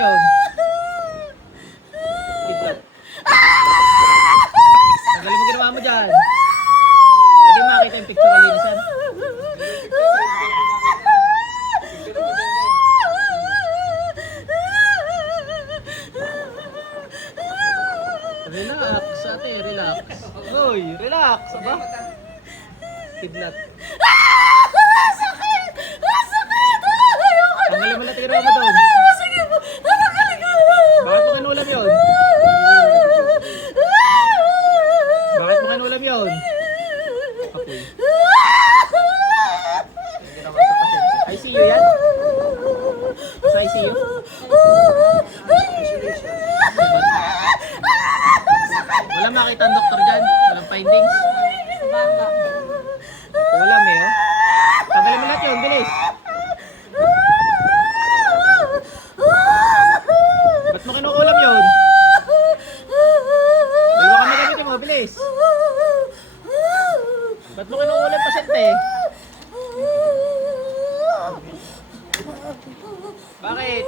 yun? Kidlat. Tanggalin mo ginawa mo dyan. Pwede makita yung picture ulit na saan. Relax, ate, relax. Uy, relax, aba. Kidlat. Sakit! Sakit! Ayoko na! Tanggalin mo na tira mo doon. Sige po! Natanggalin ko na! Bakit mo kinulam yun? Bakit mo kinulam yun? Apoy. Hindi naman sa pasyente. ICU yan? Sa ICU? Wala makita ang doktor dyan? Walang findings? Banga. Ulam eh, oh. Tanggalin mo lahat yun, bilis. Ba't mo kinukulam yun? Dalawa ka magamitin mo, bilis. Ba't mo kinukulam pasyente? Bakit?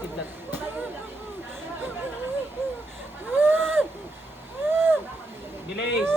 Kidlat. Bilis.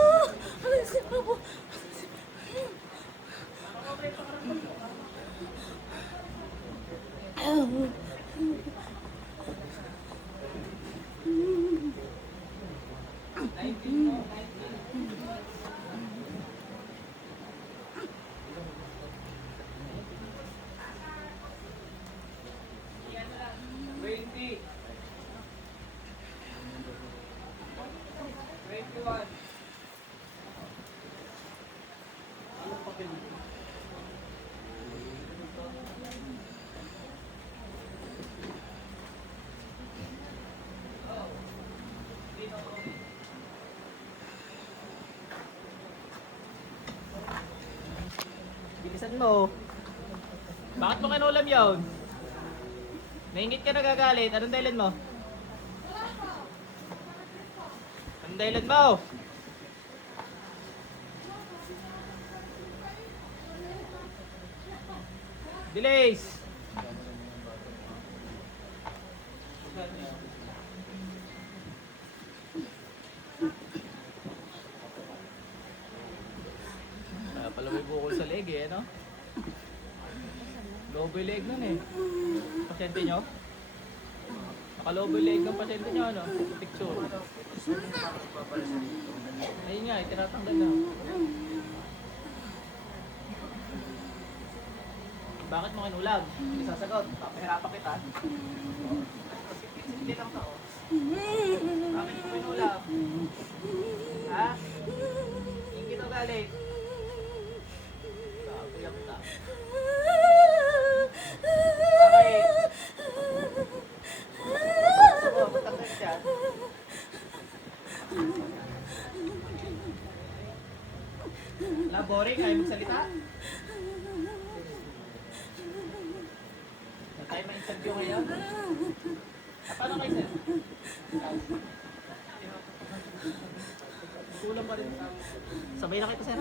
Bilisan mo. Bakit mo kinulam yun? Naingit ka nagagalit. Anong dahilan mo? Anong dahilan mo? Bilis! Pala may bukol sa leg eh, no? Lobo leg nun eh. Pasyente nyo? Nakalobo leg ng pasyente nyo, ano? Picture. Ayun nga, tinatanggal na. Bakit mo kinulam? Hindi sasagot. Papahirapan kita. Simple lang to. Bakit mo kinulam? Ha? Ingit o galit? Sabi kita. Bakit? Oo, matanggal siya. Wala, boring. Ayaw magsalita. Na tayo ma-interview ngayon. Paano kayo, sir? Kulang pa rin. Sabay na kayo, sir.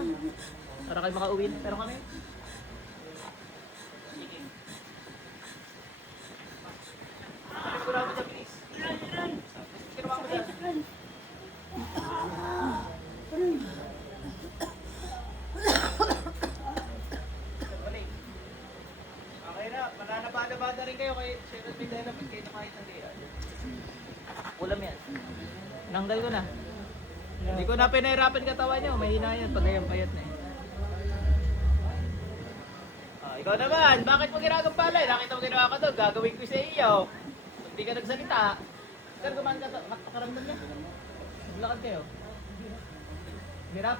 Para kayo makauwi na. Pero kami. Sige. Sigurado mo dyan, bilis. Sigurado mo dyan. Okay na, mananabada-bada rin kayo kay Sheryl Medela pag kayo nakahit ng diyan. Ulam yan. Nanggal ko na. Hindi ko na pinahirapan katawan nyo, mahina yan pag ayang payat na eh. Ikaw naman, bakit mo ginagampalay? Nakita mo ginawa ka doon, gagawin ko sa iyo. Hindi ka nagsalita. Sir, gumaan ka to. Makaramdam niya. Maglakad kayo. Hirap.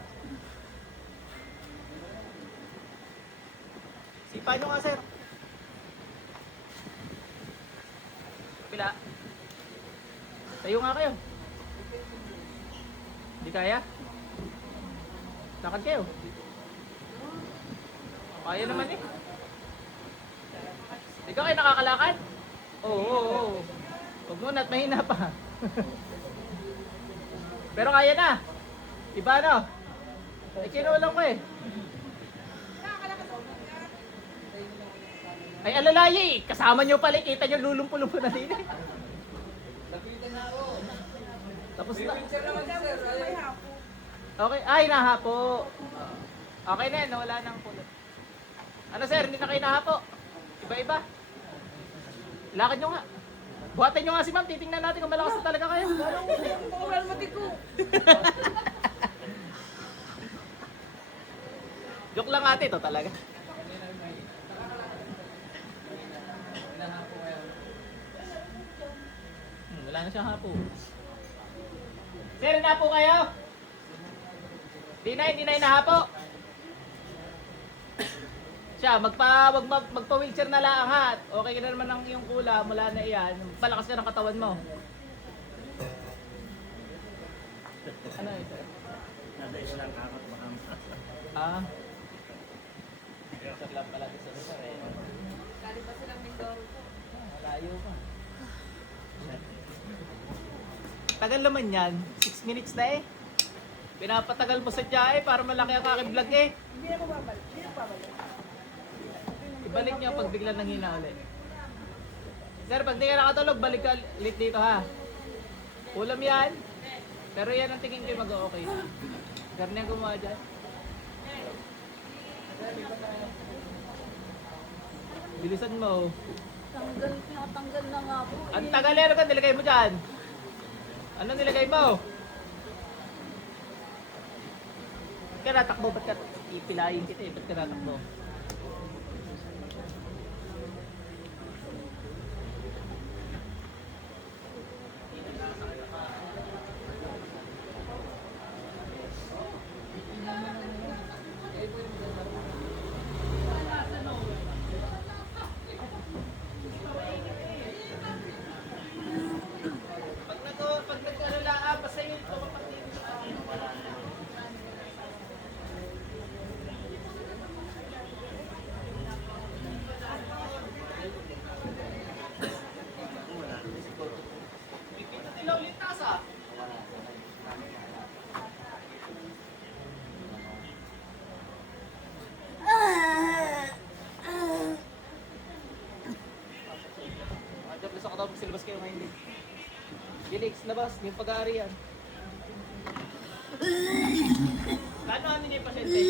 Sipa nyo nga, sir. Kapila. Tayo nga kayo. Hindi kaya? Lakad kayo. Kaya naman eh. Hindi ka kayo nakakalakad? Oo. Huwag muna at mahina pa. Pero kaya na. Iba no? Kinulang ko eh. Ay alalaye, kasama nyo pala, kita nyo lulumpo-lumpo na din eh. Tapos na. Okay, ay nahapo. Okay na yan, wala nang pulot. Ano sir, hindi na kayo nahapo? Iba-iba. Lakad nyo nga. Buhatin nyo nga si ma'am, titingnan natin kung malakas na talaga kayo. Wala matiko. Joke lang ate, ito talaga. Wala na siyang hapo. Sir, na po kayo? Hindi na inahapo. Siya, magpa-wheelchair na lang ha. Okay na naman ang iyong kula, mula na iyan. Palakas ka ng katawan mo. Ano ito? Ah. Sa club pala sa lugar eh. Galing pa silang Mindoro po. Malayo pa. Tagal naman yan. 6 minutes na eh. Pinapatagal mo sa tiyae para malaki ang aking vlog eh. Hindi ako babalik. Hindi ako babalik. Ibalik niyo pag bigla nang hina ulit. Sir, pag di ka nakatulog, balik ka ulit dito ha. Ulam yan. Pero yan ang tingin ko mag-okay. Garni ang gumawa dyan. Bilisan mo. Tanggal na nga po. Ang tagal yan, ano ka nilagay mo dyan? Ano nilagay mo? Ba't ka natakbo? Ba't ka ipilayin kita eh? Ba't ka natakbo? Pag nagkalala, basta yun ito kapatid sa akin. Wala na. Pipito nila ulit tasa. Adap sa katawag silabas kayo ngayon din. Felix, labas, yung pag-aari yan. Ano niya yung pasyente?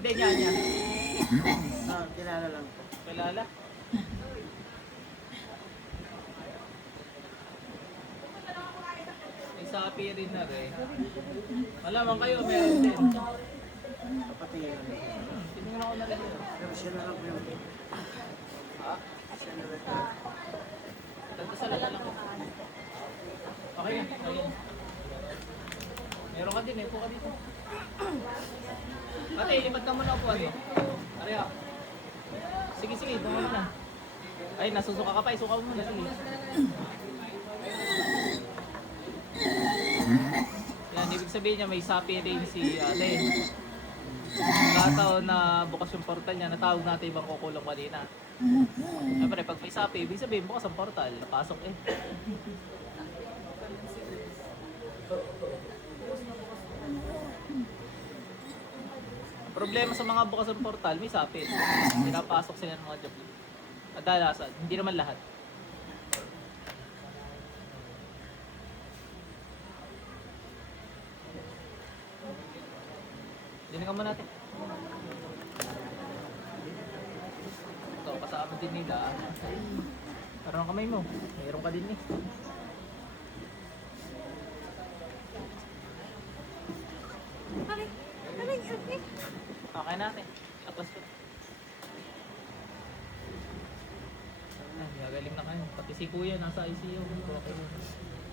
Hindi, niya. Kilala lang po. Kilala? May sapi rin na rin. Malaman kayo, meron din. Kapatid lang. Tinignan ako na rin yun. Pero siya na lang po yung... Ha? Siya na lang. Tagdasala lang ako. Okay yan, okay yan. Meron ka din, upo ka dito. Ate, lipat ka muna upuan mo. Ariya. Sige, bumalik na. Ay, nasusuka ka pa, isuka mo muna. Sige. Yan, ibig sabihin niya may sapi rin si ate. Nagkataon na bukas yung portal niya, natawag natin ibang kukulong kanina. Siyempre, pag may sapi, ibig sabihin bukas ang portal, napasok eh. Problema sa mga bukas ng portal, may sapi. Pinapasok sila ng mga job. Kadalasan, hindi naman lahat. Dinig mo natin. Ito, kasama din nila. Parang ang kamay mo. Mayroon ka din eh. Aray. Okay natin. Atlas ko. Ay, gagaling na kayo. Pati si kuya nasa ICU. Okay.